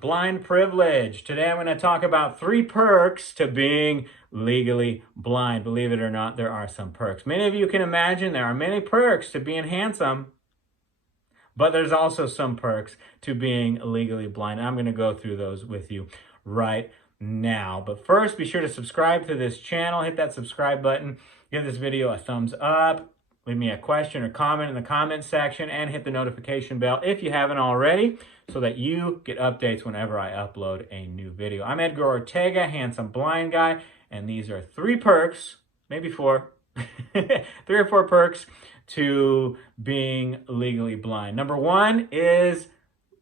Blind privilege. Today I'm going to talk about 3 perks to being legally blind. Believe it or not, there are some perks. Many of you can imagine there are many perks to being handsome, but there's also some perks to being legally blind. I'm going to go through those with you right now. But first, be sure to subscribe to this channel. Hit that subscribe button. Give this video a thumbs up. Leave me a question or comment in the comment section and hit the notification bell if you haven't already so that you get updates whenever I upload a new video. I'm Edgar Ortega, handsome blind guy, and these are 3 perks, maybe 4, 3 or 4 perks to being legally blind. Number 1 is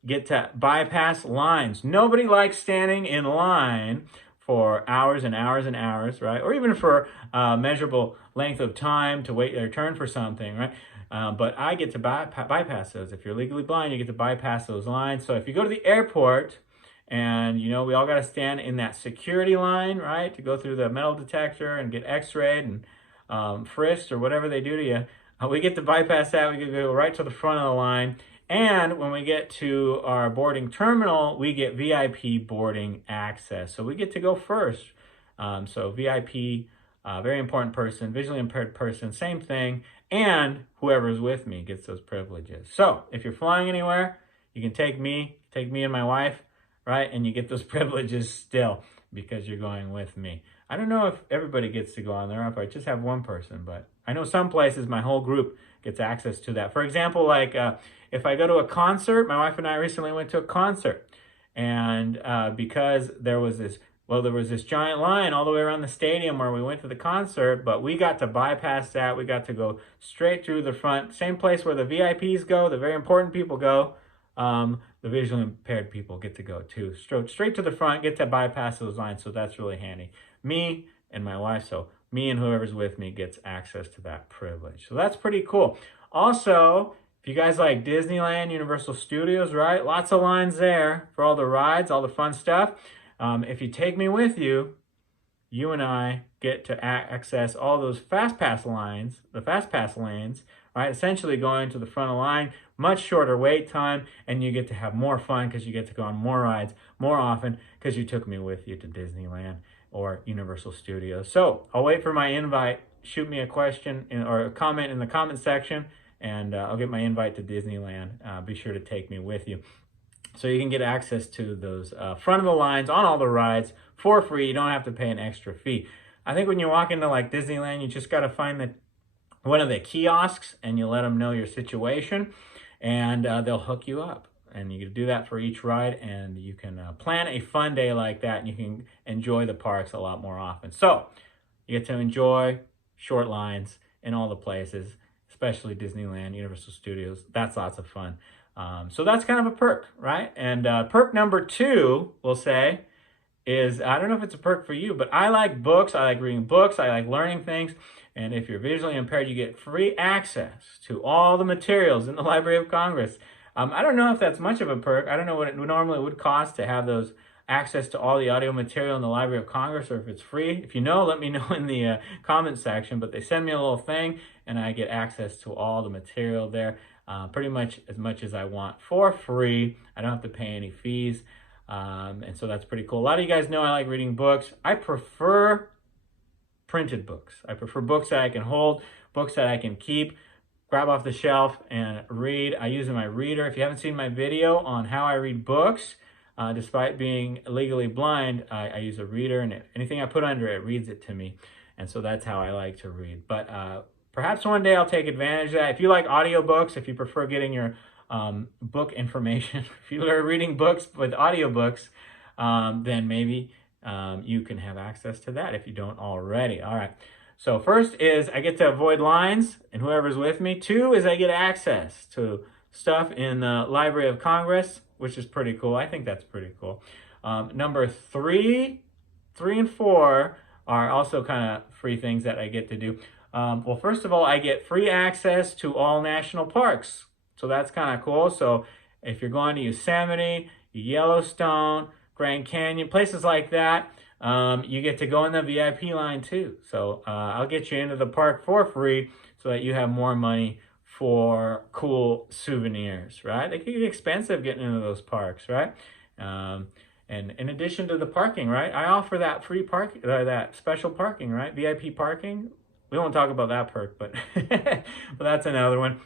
get to bypass lines. Nobody likes standing in line for hours and hours and hours, right? Or even for a measurable length of time to wait their turn for something, right? But I get to bypass those. If you're legally blind, you get to bypass those lines. So if you go to the airport and, you know, we all got to stand in that security line, right? To go through the metal detector and get x-rayed and frisked or whatever they do to you. We get to bypass that. We get to go right to the front of the line. And when we get to our boarding terminal, we get VIP boarding access. So we get to go first. So VIP, very important person, visually impaired person, same thing. And whoever's with me gets those privileges. So if you're flying anywhere, you can take me and my wife, right? And you get those privileges still because you're going with me. I don't know if everybody gets to go on there, or if I just have one person, but I know some places my whole group gets access to that. For example, like if I go to a concert, my wife and I recently went to a concert, and because there was this giant line all the way around the stadium where we went to the concert, but we got to bypass that. We got to go straight through the front, same place where the VIPs go, the very important people go. The visually impaired people get to go too. Straight to the front, get to bypass those lines, so that's really handy. Me and my wife, so me and whoever's with me gets access to that privilege. So that's pretty cool. Also, if you guys like Disneyland, Universal Studios, right? Lots of lines there for all the rides, all the fun stuff. If you take me with you, you and I get to access all those fast pass lines, the fast pass lanes, right? Essentially going to the front of the line, much shorter wait time, and you get to have more fun because you get to go on more rides more often because you took me with you to Disneyland or Universal Studios. So I'll wait for my invite. Shoot me a question or a comment in the comment section, and I'll get my invite to Disneyland. Be sure to take me with you. So you can get access to those front of the lines on all the rides for free. You don't have to pay an extra fee. I think when you walk into like Disneyland, you just got to find one of the kiosks and you let them know your situation, and they'll hook you up. And you can do that for each ride, and you can plan a fun day like that, and you can enjoy the parks a lot more often. So you get to enjoy short lines in all the places, especially Disneyland, Universal Studios. That's lots of fun. So that's kind of a perk, right? And perk number 2, we'll say, is, I don't know if it's a perk for you, but I like books. I like reading books. I like learning things. And if you're visually impaired, you get free access to all the materials in the Library of Congress. I don't know if that's much of a perk. I don't know what it normally would cost to have those access to all the audio material in the Library of Congress, or if it's free. If you know, let me know in the comment section. But they send me a little thing, and I get access to all the material there, pretty much as I want for free. I don't have to pay any fees, and so that's pretty cool. A lot of you guys know I like reading books. I prefer printed books. I prefer books that I can hold, books that I can keep, grab off the shelf and read. I use my reader. If you haven't seen my video on how I read books, despite being legally blind, I use a reader, and anything I put under it reads it to me. And so that's how I like to read. But perhaps one day I'll take advantage of that. If you like audiobooks, if you prefer getting your book information, if you are reading books with audiobooks, then maybe you can have access to that if you don't already. All right. So first is I get to avoid lines and whoever's with me. 2 is I get access to stuff in the Library of Congress, which is pretty cool. I think that's pretty cool. Number 3 and 4 are also kind of free things that I get to do. Well, first of all, I get free access to all national parks. So that's kind of cool. So if you're going to Yosemite, Yellowstone, Grand Canyon, places like that, you get to go in the VIP line too. So I'll get you into the park for free so that you have more money for cool souvenirs, right? They can get expensive getting into those parks, right? And in addition to the parking, right, I offer that free parking, that special parking, right, VIP parking. We won't talk about that perk, but, but that's another one.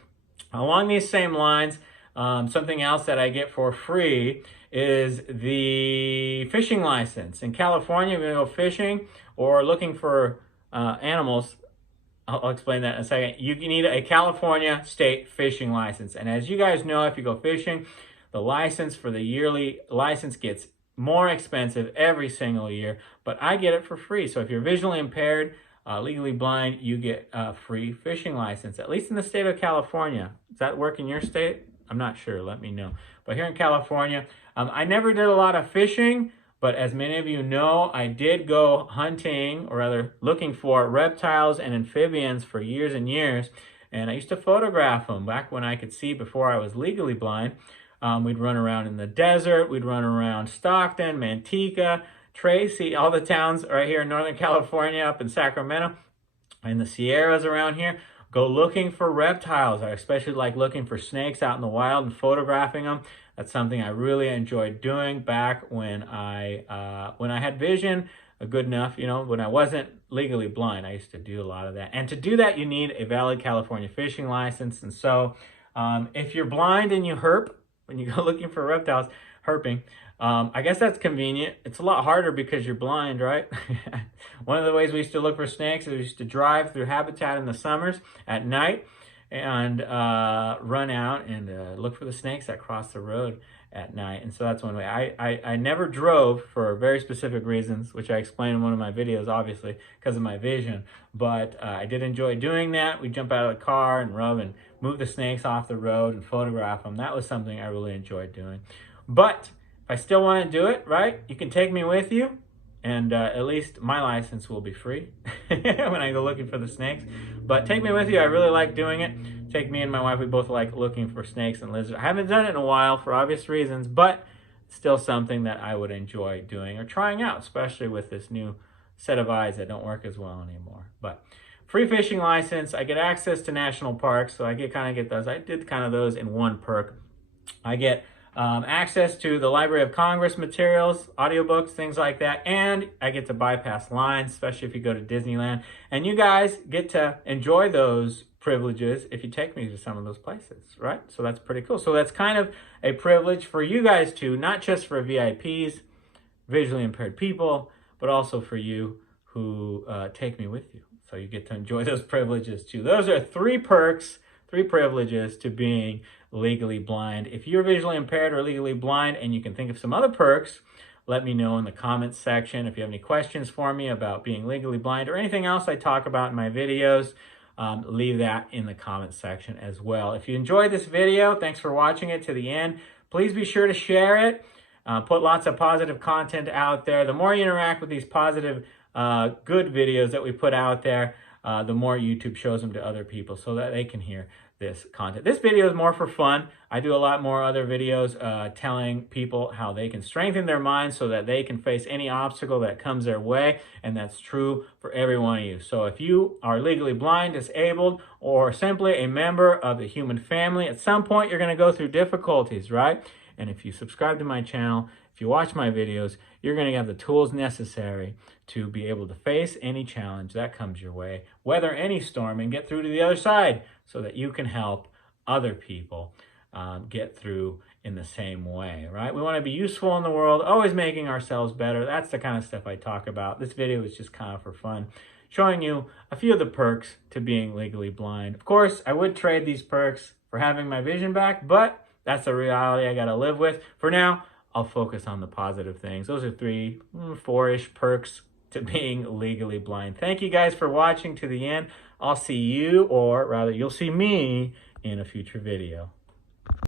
Along these same lines, something else that I get for free is the fishing license. In California, if you're going to go fishing or looking for animals, I'll explain that in a second. You need a California state fishing license. And as you guys know, if you go fishing, the license for the yearly license gets more expensive every single year, but I get it for free. So if you're visually impaired, legally blind, you get a free fishing license, at least in the state of California. Does that work in your state? I'm not sure. Let me know. But here in California, I never did a lot of fishing, but as many of you know, I did go hunting, or rather looking for reptiles and amphibians for years and years. And I used to photograph them back when I could see before I was legally blind. We'd run around in the desert. We'd run around Stockton, Manteca, Tracy, all the towns right here in Northern California, up in Sacramento, in the Sierras around here. Go looking for reptiles. I especially like looking for snakes out in the wild and photographing them. That's something I really enjoyed doing back when I had vision good enough, you know, when I wasn't legally blind. I used to do a lot of that. And to do that, you need a valid California fishing license. And so if you're blind and you herp, when you go looking for reptiles, herping, I guess that's convenient. It's a lot harder because you're blind, right? One of the ways we used to look for snakes is we used to drive through habitat in the summers at night and run out and look for the snakes that cross the road at night. And so that's one way. I never drove for very specific reasons, which I explained in one of my videos, obviously, because of my vision. But I did enjoy doing that. We'd jump out of the car and rub and move the snakes off the road and photograph them. That was something I really enjoyed doing. But if I still want to do it, right, you can take me with you, and at least my license will be free when I go looking for the snakes. But take me with you. I really like doing it. Take me and my wife. We both like looking for snakes and lizards. I haven't done it in a while for obvious reasons, but still something that I would enjoy doing or trying out, especially with this new set of eyes that don't work as well anymore. But free fishing license. I get access to national parks, so I kind of get those. I did kind of those in one perk. I get access to the Library of Congress materials, audiobooks, things like that, and I get to bypass lines, especially if you go to Disneyland. And you guys get to enjoy those privileges if you take me to some of those places, right? So that's pretty cool. So that's kind of a privilege for you guys too, not just for VIPs, visually impaired people, but also for you who take me with you. So you get to enjoy those privileges too. Those are three perks, three privileges to being legally blind. If you're visually impaired or legally blind and you can think of some other perks, let me know in the comments section. If you have any questions for me about being legally blind or anything else I talk about in my videos, leave that in the comments section as well. If you enjoyed this video, thanks for watching it to the end. Please be sure to share it. Put lots of positive content out there. The more you interact with these positive, good videos that we put out there, the more YouTube shows them to other people so that they can hear this content. This video is more for fun. I do a lot more other videos telling people how they can strengthen their minds so that they can face any obstacle that comes their way, and that's true for every one of you. So if you are legally blind, disabled, or simply a member of the human family, at some point you're going to go through difficulties, right? And if you subscribe to my channel, if you watch my videos, you're going to have the tools necessary to be able to face any challenge that comes your way, weather any storm, and get through to the other side so that you can help other people get through in the same way, right? We want to be useful in the world, always making ourselves better. That's the kind of stuff I talk about. This video is just kind of for fun, showing you a few of the perks to being legally blind. Of course, I would trade these perks for having my vision back, but that's a reality I got to live with. For now, I'll focus on the positive things. Those are 3, 4-ish perks to being legally blind. Thank you guys for watching to the end. I'll see you, or rather you'll see me in a future video.